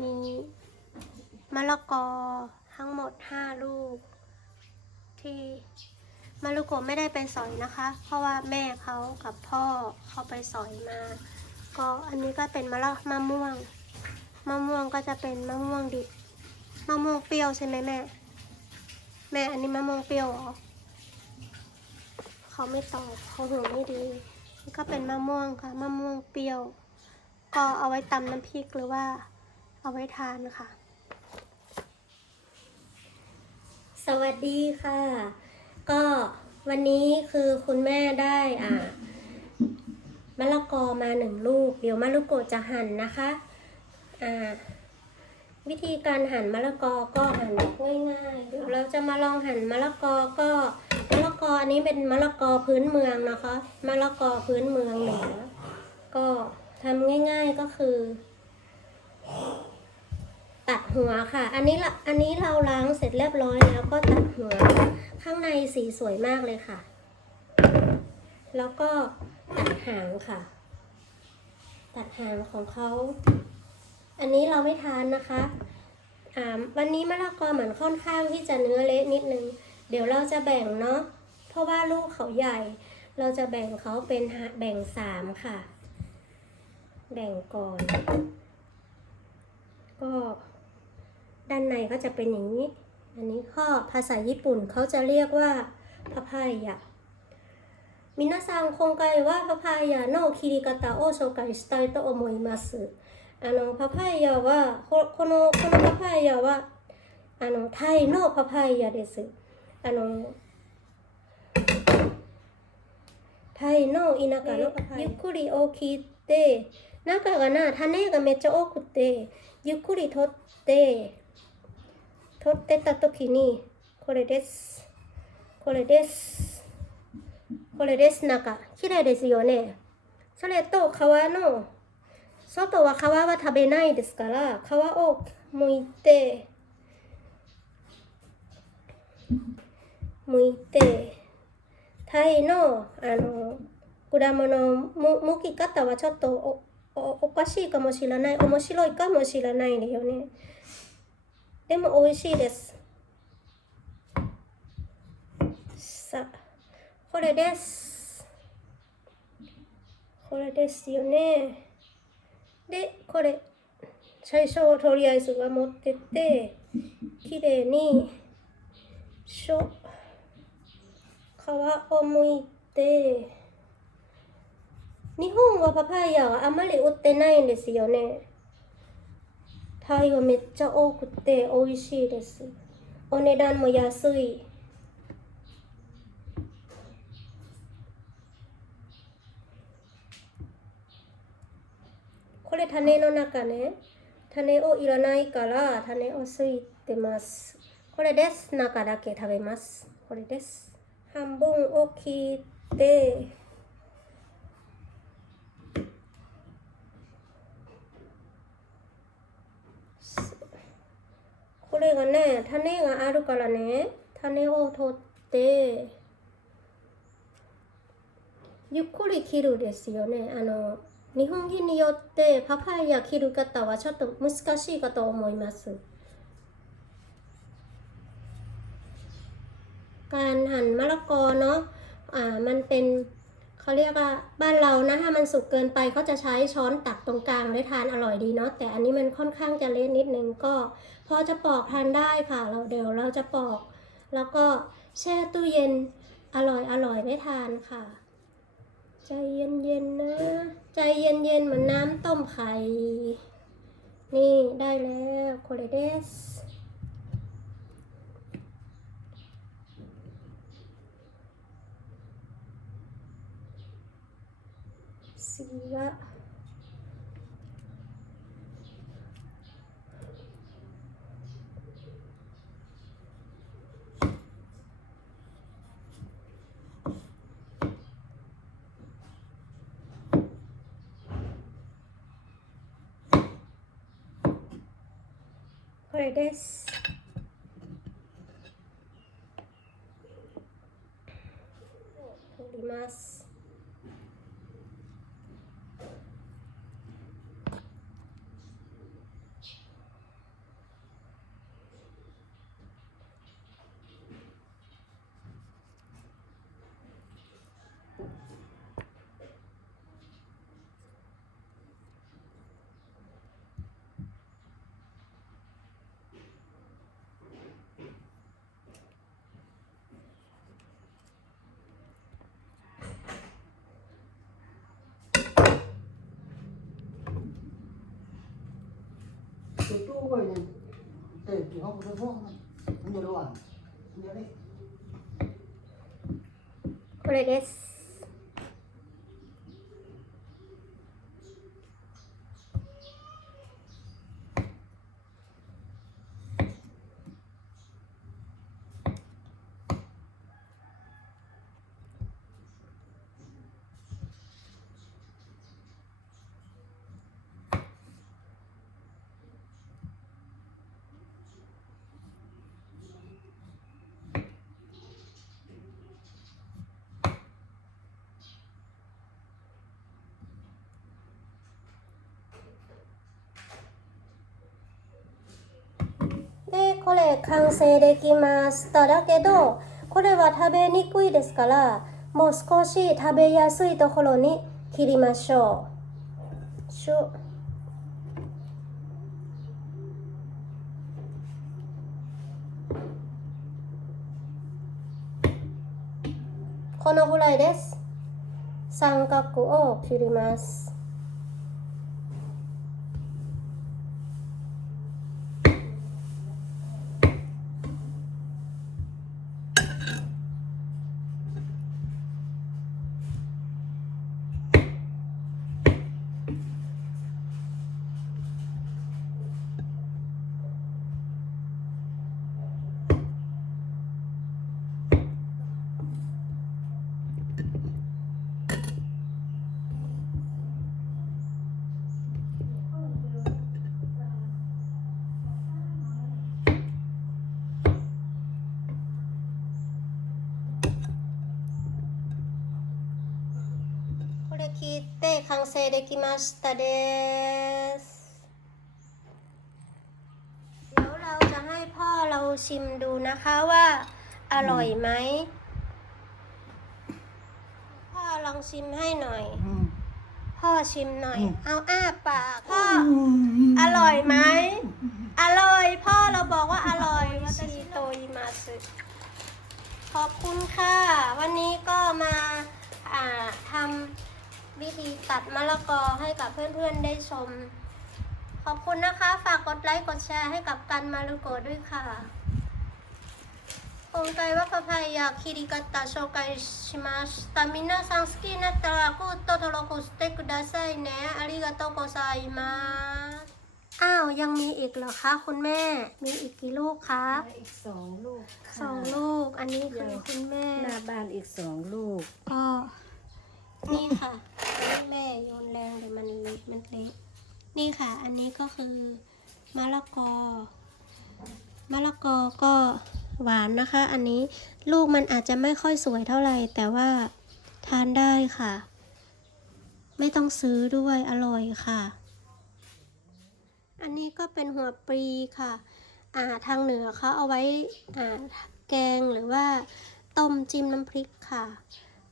มีมะละกอทั้งหมด 5 ลูก ที่มารุโกะไม่ได้ไปสอยนะคะ เพราะว่าแม่เขากับพ่อเขาไปสอยมา ก็อันนี้ก็เป็นมะละมะม่วง มะม่วงก็จะเป็นมะม่วงดิบ มะม่วงเปรี้ยวใช่ไหมแม่ แม่อันนี้มะม่วงเปรี้ยวเหรอ เขาไม่ตอบเขาหูไม่ดี ก็เป็นมะม่วงค่ะ มะม่วงเปรี้ยว ก็เอาไว้ตำน้ำพริกหรือว่า เอาไว้ทานค่ะ สวัสดีค่ะ ก็วันนี้คือคุณแม่ได้อ่ามะละกอมาหนึ่งลูก เดี๋ยวมะละกอจะหั่นนะคะอ่าวิธีการหั่นมะละกอก็หั่นแบบง่ายๆเดี๋ยวเราจะมาลองหั่นมะละกอก็มะละกออันนี้เป็นมะละกอพื้นเมืองนะคะมะละกอพื้นเมืองเหนือก็ทำง่าย ๆก็คือ ตัดหัวค่ะ อันนี้ละอันนี้เราล้างเสร็จเรียบร้อยแล้วก็ตัดหัว ข้างในสีสวยมากเลยค่ะ แล้วก็ตัดหางค่ะ ตัดหางของเขา อันนี้เราไม่ทานนะคะวันนี้มะละกอเหมือนค่อนข้างที่จะเนื้อเละนิดนึง เดี๋ยวเราจะแบ่งเนาะ เพราะว่าลูกเขาใหญ่ เราจะแบ่งเขาเป็นแบ่งสามค่ะ แบ่งก่อน ก็ ด้านในก็จะเป็นอย่างนี้ อันนี้ข้อภาษาญี่ปุ่นเขาจะเรียกว่าพาพายะ皆さん今回はパパイヤの切り方を紹介したいと思います。あのパパイヤはここのこのパパイヤはあのタイのパパイヤです。あのタイの田舎のパパイヤゆっくり大きって中がな種がめっちゃ多くてゆっくり取って 取ってた時にこれです。これです。これです。中綺麗ですよね。それと皮の外は皮は食べないですから皮を剥いて剥いてタイのあの果物む剥き方はちょっとおおおかしいかもしれない。面白いかもしれないよね。でも美味しいです。さあこれです。これですよね。でこれ。最初とりあえずは持ってってきれいにしょ。皮をむいて。日本はパパイヤはあまり売ってないんですよね。タイはめっちゃ多くて美味しいです。お値段も安い。これ種の中ね種をいらないから種をすいてます。これです。中だけ食べます。これです。半分を切って。これがね種があるからね種を取ってゆっくり切るですよねあの日本人によってパパイヤ切る方はちょっと難しいかと思いますการหั่นมะละกอเนาะอ่ามันเป็น เขาเรียกว่าบ้านเรานะถ้ามันสุกเกินไปเขาจะใช้ช้อนตักตรงกลางได้ทานอร่อยดีเนาะแต่อันนี้มันค่อนข้างจะเละนิดนึงก็พอจะปอกทานได้ค่ะ เราเดี๋ยวเราจะปอก แล้วก็แช่ตู้เย็นอร่อยอร่อยไม่ทานค่ะ ใจเย็นๆนะ ใจเย็นๆเหมือนน้ำต้มไข่นี่ได้แล้วโคเรเดส 次はこれです。Itu kau ini. Eh, kau boleh buang. Ini luar. Ini ni. これです。 これ完成できました。だけどこれは食べにくいですからもう少し食べやすいところに切りましょう。しゅこのぐらいです。三角を切ります。切って完成できましたですเดี๋ยวเราจะให้พ่อเราชิมดูนะคะว่าอร่อยไหม พ่อลองชิมให้หน่อย Hmm. พ่อชิมหน่อย เอาอ้าปากพ่อ อร่อยไหม อร่อย พ่อเราบอกว่าอร่อยวัตชิโตอิมาสึขอบคุณค่ะ วันนี้ก็มาอ่าทำ วิธีตัดมะละกอให้กับเพื่อนๆได้ชม ขอบคุณนะคะ ฝากกดไลค์กดแชร์ให้กับกันมารุโกะด้วยค่ะ今回はパパイヤ切り方紹介しました。皆さん好きになったらグッド登録してくださいね。ありがとうございます。อ้าว ยังมีอีกเหรอคะคุณแม่ มีอีกกี่ลูกคะ อีกสองลูกค่ะ สองลูก อันนี้คือคุณแม่ หน้าบ้านอีกสองลูก ก็นี่ค่ะนี่ แม่โยนแรงแต่มันเล็กมันเล็กนี่ค่ะ อันนี้ก็คือมะละกอมะละกอก็หวานนะคะ อันนี้ลูกมันอาจจะไม่ค่อยสวยเท่าไหร่ แต่ว่าทานได้ค่ะ ไม่ต้องซื้อด้วยอร่อยค่ะ อันนี้ก็เป็นหัวปลีค่ะ อ่าทางเหนือเขาเอาไว้อ่าแกงหรือว่าต้มจิ้มน้ำพริกค่ะ